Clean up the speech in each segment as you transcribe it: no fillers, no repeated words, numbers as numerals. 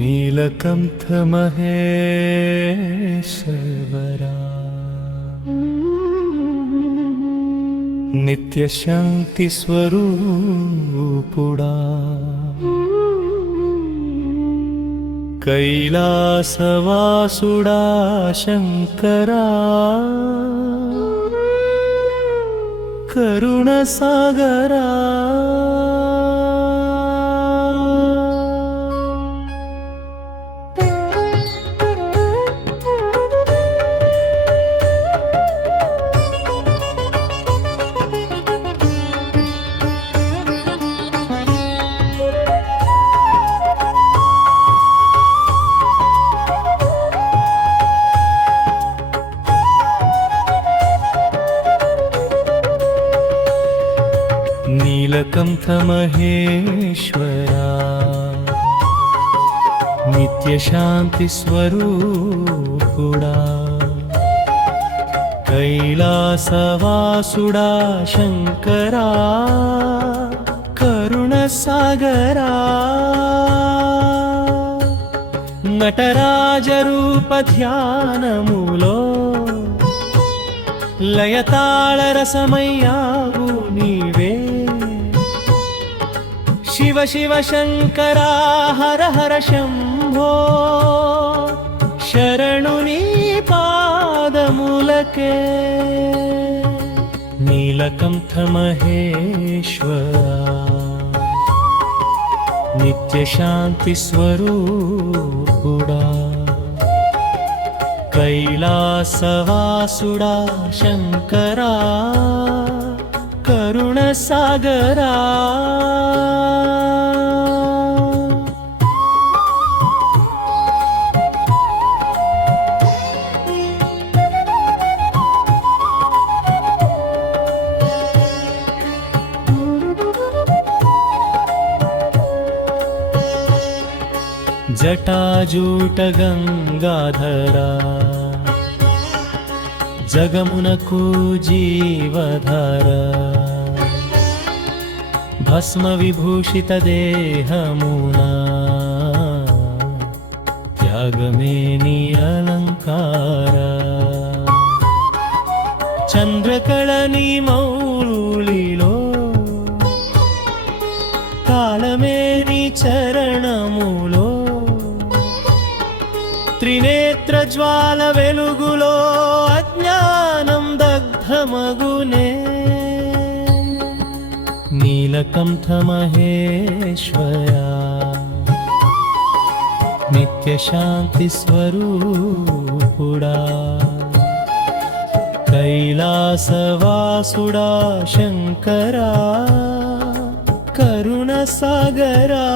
నీలకంఠ మహేశ్వరా నిత్య శాంతి స్వరూపుడా కైలాసవాసుడా శంకరా కరుణ సాగరా నీలకంఠ మహేశ్వరా నిత్య శాంతి స్వరూపుడా కైలాసవాసుడా శంకరా కరుణ సాగరా నటరాజ రూప ధ్యానములో లయతాళ రసమయ్యావు నీవే శివ శివ శంకరా హర హర శంభో శరణు నీ పాదములకే నీలకంఠ మహేశ్వరా నిత్య శాంతి స్వరూపుడా కైలాసవాసుడా శంకరా కరుణ సాగరా జటాజూట గంగాధరా జగమునకు జీవధార భస్మ విభూషిత దేహమునా త్యాగమే నీ అలంకార చంద్రకళ నీ మౌళిలో కాలమే నీ చరణములో త్రినేత్ర జ్వాల వెలుగులో అజ్ఞానం దగ్ధమగునే నీలకంఠ మహేశ్వరా నిత్య శాంతి స్వరూపుడా కైలాసవాసుడా శంకరా కరుణ సాగరా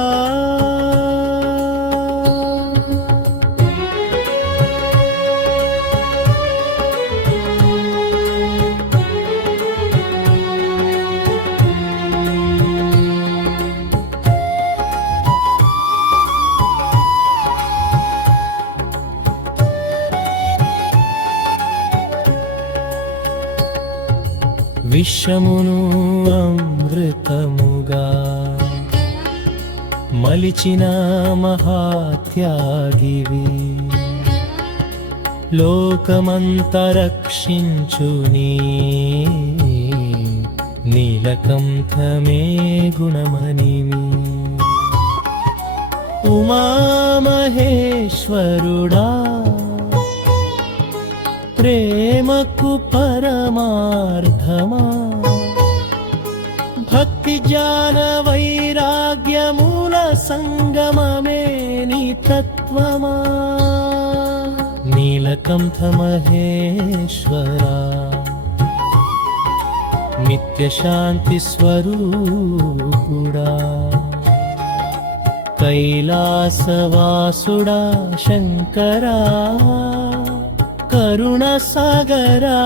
విశ్వమును అమృతముగా మలిచిన మహాత్యాగివి లోకమంత రక్షించుని నీలకంఠమే గుణమణివి ఉమామహేశ్వరుడా ప్రేమకు పరమార్థమా భక్తి జ్ఞాన వైరాగ్యమూల సంగమమే నీ తత్వమా నీలకంఠ మహేశ్వరా నిత్య శాంతి స్వరూపుడా కైలాసవాసుడా శంకరా కరుణ సాగరా